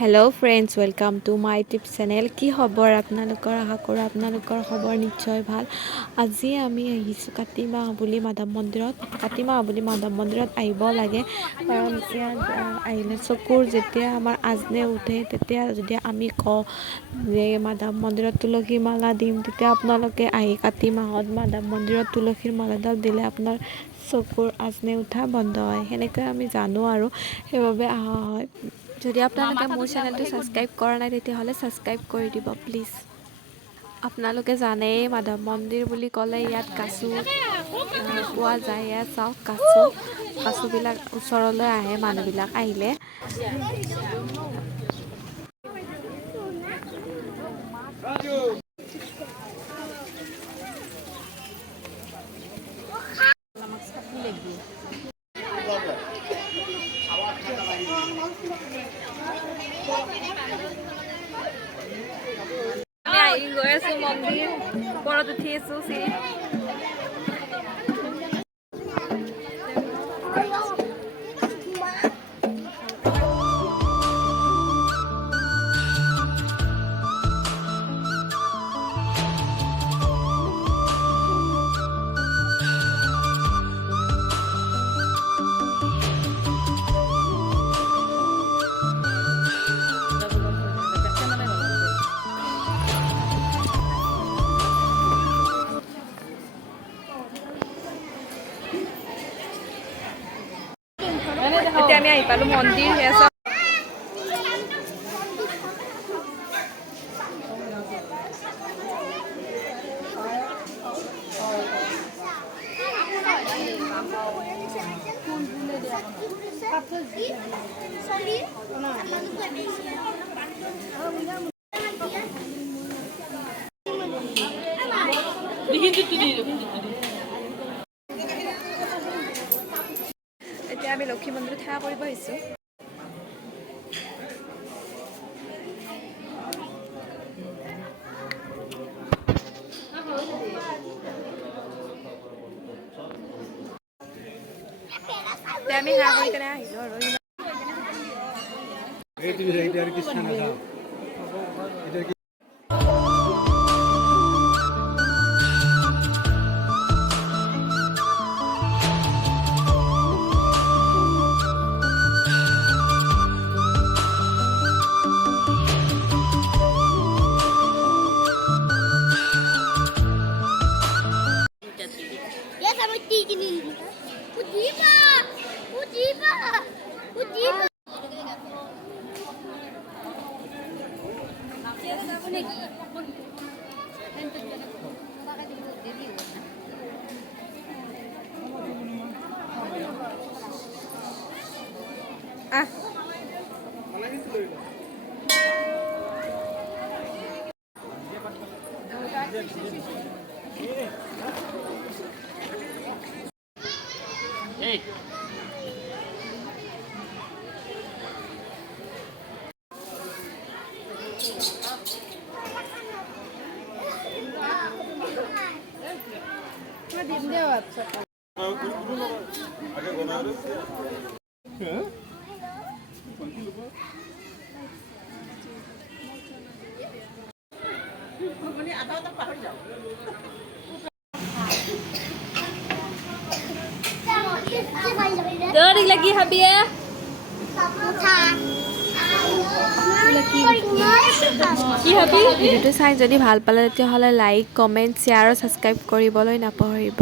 Hello' friends, welcome to my tip channel. কি খবৰ আপোনালোকৰ? আশা কৰোঁ আপোনালোকৰ খবৰ নিশ্চয় ভাল। আজি আমি আহিছোঁ কাতি মাহ বুলি মাধৱ মন্দিৰত। কাতি মাহ বুলি মাধৱ মন্দিৰত আহিব লাগে, কাৰণ ইয়াত আহিলে চকুৰ যেতিয়া আমাৰ আজনে উঠে, তেতিয়া যদি আমি কওঁ যে মাধৱ মন্দিৰত তুলসী মালা দিম, তেতিয়া আপোনালোকে আহি কাতি মাহত মাধৱ মন্দিৰত তুলসীৰ মালাডাল দিলে আপোনাৰ চকুৰ আজনে উঠা বন্ধ হয়। সেনেকৈ আমি জানো আৰু সেইবাবে অহা হয়। যদি আপোনালোকে মোৰ চেনেলটো ছাবস্ক্ৰাইব কৰা নাই, তেতিয়াহ'লে ছাবস্ক্ৰাইব কৰি দিব প্লিজ। আপোনালোকে জানেই মাধৱ মন্দিৰ বুলি ক'লে ইয়াত কাছু পোৱা যায়। ইয়াত চাওক কাছুবিলাক ওচৰলৈ আহে মানুহবিলাক আহিলে। আমি গৈ আছোঁ মন্দিৰ, ওপৰত উঠি আছোঁ চিৰি। এতিয়া আমি আহি পালোঁ মন্দিৰ। এতিয়া আমি লক্ষী মন্দিৰত সেৱা কৰিব আহিছোঁ। এতিয়া আমি সেৱা কৰি কেনে আহিলোঁ আৰু lagi habis ya. ভিডিঅ'টো চাই যদি ভাল পালে তেতিয়াহ'লে লাইক, কমেণ্ট, শ্বেয়াৰ আৰু ছাবস্ক্ৰাইব কৰিবলৈ নাপাহৰিব।